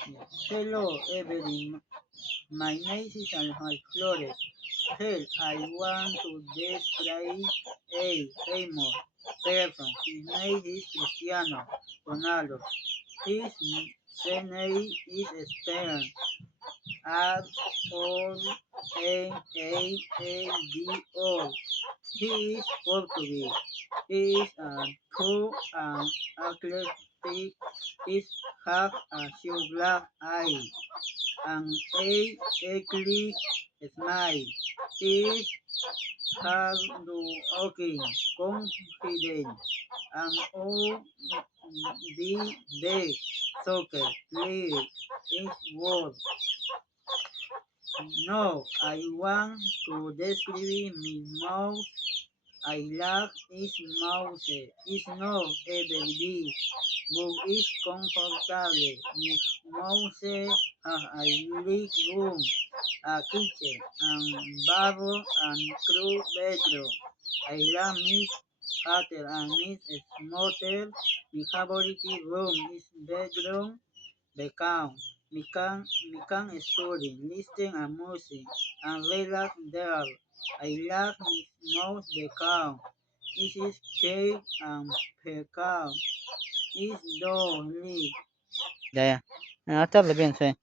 Hello, Evelyn. My name is Alejandro Flores. Here, I want to describe a famous person. His name is Cristiano Ronaldo. His surname is Spain. R-O-N-A-L-D-O. He is Portuguese. He is tall and athletic. He has a black eye and a ugly smile. He is hardworking, confident, and all the best soccer player in the world. No, I want to describe my mouse. I like his mouse. It's not very big, but it's comfortable. My mouse has a living room, a kitchen, and bathroom and two bedroom. I love Miss Hatter and Miss Smotter. My favorite room is bedroom. Become, we can study, listen and music, and relax there. I like Miss Mouse become. It is cake and pecan. It's lovely. Ya, ya. Ah, está re bien, sí.